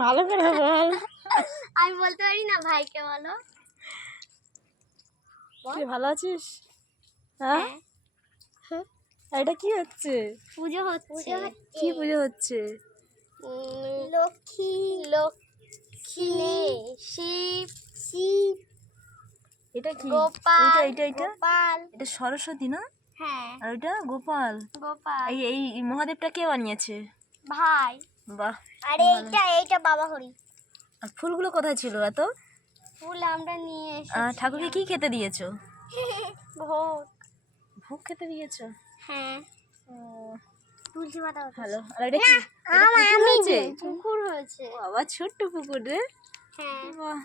ভালো করে বল। আমি বলতে পারি না, ভাইকে বলো। তুই ভালো আছিস? হ্যাঁ, এটা কি হচ্ছে? পুজো হচ্ছে। কি পুজো হচ্ছে? লক্ষ্মী, লক্ষ্মী, শিব, শিব, এটা কি? গোপাল, এটা গোপাল, এটা সরস্বতী না? হ্যাঁ, আর ওইটা গোপাল। গোপাল। এই মহাদেবটা কে বানিয়েছে? ভাই। বাহ। আরে এইটা বাবা হরি। আর ফুলগুলো কোথায় ছিল এত? ফুল আমরা নিয়ে এসেছি। ঠাকুরকে কি খেতে দিয়েছো? ভোগ। ভোগ খেতে দিয়েছো? হ্যাঁ। তুলসী পাতা। ভালো। আর এটা কি? পুকুর হয়েছে? পুকুর হয়েছে। বাবা, ছোট্ট পুকুর রে। হ্যাঁ। বাহ।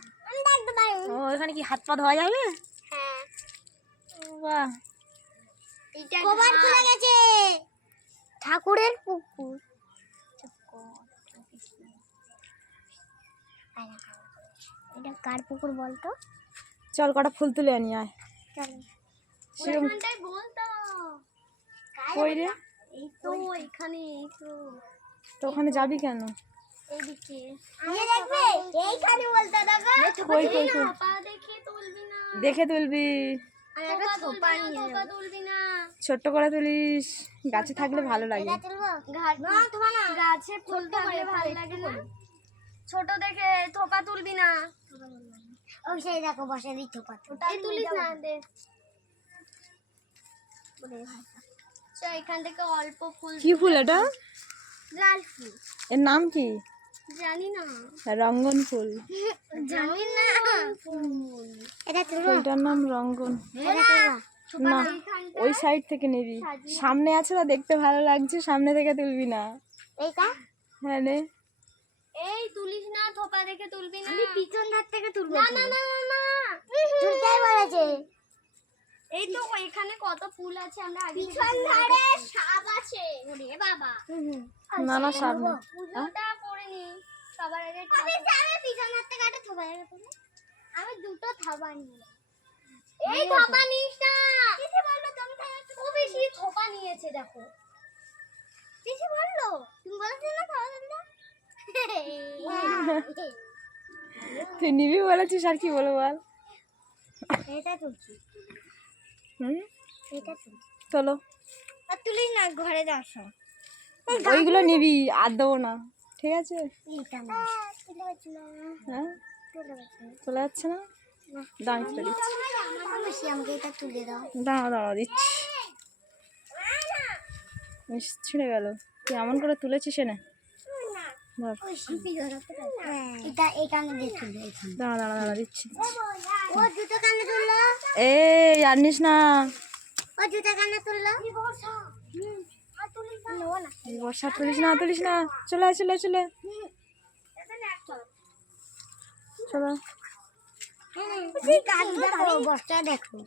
ও, এখানে কি হাত পা ধোয়া যাবে? হ্যাঁ। বাহ। এটা কবার খুলে গেছে। ঠাকুরের পুকুর। এটা কার পুকুর বলতো? চল কটা ফুল তুলে আনি আয়। চল। ওখানটায় বলতো। কই রে? এই তো এখানে, এই তো। তো ওখানে যাবি কেন? এইদিকে। আমি দেখবে এইখানে বলতো দাদা। কই কই কই? পা দেখে তুলবি না। দেখে তুলবি। আর একটা থোপা নিয়ে যাবো। তুলবি না। ছোট্ট করে তুলিস, গাছে থাকলে ভালো লাগে। এটা তুলবো? গাছে ফুল থাকলে ভালো লাগে না। ছোট দেখে থোপা তুলবি না। ওই সেই দেখো বসে দি থোপা। এই তুলিস না দে। চল এখান থেকে অল্প ফুল। কি ফুল এটা? লাল ফুল। এর নাম কি? জানি না। রঙ্গন ফুল। জানি না। এটা তুলবো? ফুলটার নাম রঙ্গন। এটা তুলবো? না, ওই সাইড থেকে নিবি। সামনে আছে না, দেখতে ভালো লাগছে, সামনে থেকে তুলবি না। এইটা? হ্যাঁ নে। এই তুলিস না, থোপা দেখে তুলবি না। আমি পিছন ধার থেকে তুলবো। না না না না, তুলতেই বলেছে। এই তো এখানে কত ফুল আছে, আমরা আগে পিছন ধারে সাপ আছে। ওরে বাবা। না না, সামনে। পুজোটা করে নি সবার আগে। আমি যাবে পিছন ধার থেকে একটা থোপা দেখে তুলবো। আমি দুটো থোপা নিয়ে। এই থোপা নিস না। কিসে বললো তুমি? ও বেশি থোপা নিয়েছে দেখো। কিসে বললো? তুমি বলেছিলে না থোপা তুলতে? তুই নিবি বলেছিস, আর কি বলবো বল। এটা তুলছি। এটা তুলছি। চলো। আর তুলিস না, ঘরে যাস। ওইগুলো নিবি, আর দেবো না, ঠিক আছে? হ্যাঁ, চলে যাচ্ছে না। দাঁড়িয়ে তুলে দিচ্ছি। আমাকে এটা তুলে দাও। দাঁড়া দিচ্ছি। ছিঁড়ে গেল। তুই এমন করে তুলেছিস না। এটা এই কানে দিয়ে তুলবে। দাঁড়া দিচ্ছি। ও জুতো কানে তুললো। এই জানিস না, ও জুতো কানে তুললো। বর্ষা তুলিস না, চলে চলে চলে চলো।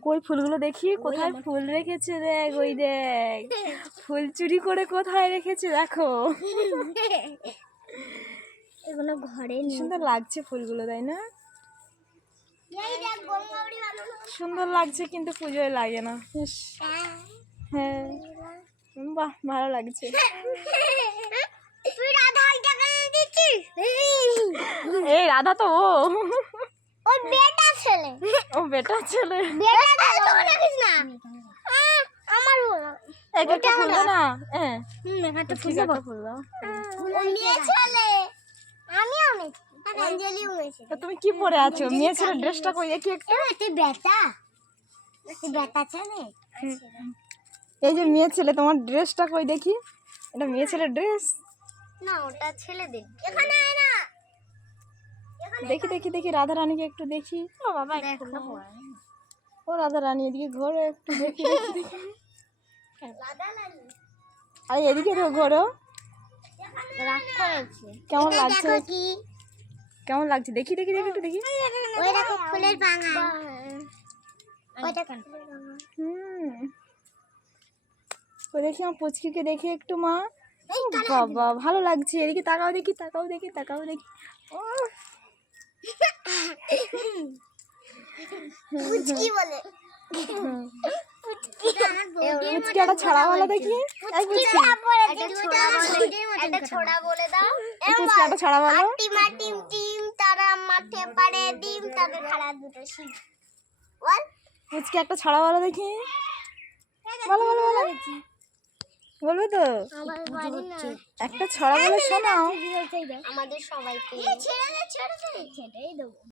কই ফুলগুলো দেখি, কোথায় ফুল রেখেছে? দেখ, ওই দেখ, ফুল চুরি করে কোথায় রেখেছে দেখো। এগুলো ঘরে সুন্দর লাগছে ফুলগুলো, তাই না? সুন্দর লাগছে, কিন্তু পুজোয় লাগে না। হ্যাঁ, বাহ, ভালো লাগছে। এই রাধা তো ও বেটা ছেলে। ও বেটা ছেলে। আমার বলো একটা ফুল দাও না। হ্যাঁ, একটা ফুল দাও। মেয়ে ছেলে। আমিও মেয়ে, অঞ্জলিও মেয়ে। তা তুমি কি পরে আছো? মেয়ে ছেলে ড্রেসটা কই দেখি একটা। তুই বেটা, তুই বেটা ছেলে। এই যে মেয়ে ছেলে, তোমার ড্রেসটা কই দেখি। এটা মেয়ে ছেলের ড্রেস না, ওটা ছেলেদের। এখানে আয় না। দেখি দেখি দেখি, রাধা রানীকে একটু দেখি। ও বাবা, ও রাধা রানী, এদিকে ঘোরো একটু, দেখি দেখি দেখি। আরে এদিকে তো ঘোরো। রাগ করেছে। কেমন লাগছে? কি কেমন লাগছে দেখি দেখি দেখি একটু দেখি। ওই দেখো ফুলের বাগান। ওইটা কেন? ওই দেখি আমার পুচকিকে দেখি একটু মা। বাবা, ভালো লাগছে। এদিকে তাকাও দেখি, তাকাও দেখি, তাকাও দেখি। ও পুচকি বলে। পুচকি একটা ছড়া বলো দেখি। এই পুচকি একটা ছড়া বলে দাও। পুচকি একটা ছড়া বলো। টিমা টিম টিম তারা মাঠে পারে ডিম তাদের খাড়া দুটো শিং। বল পুচকি একটা ছড়া বলো দেখি। বলো বলো বলো, বলবে তো? আমার বাড়ি না একটা ছড়া বলে শোনাও। আমাদের সবাইকে ছেড়ে দে ছেড়েই দেবো।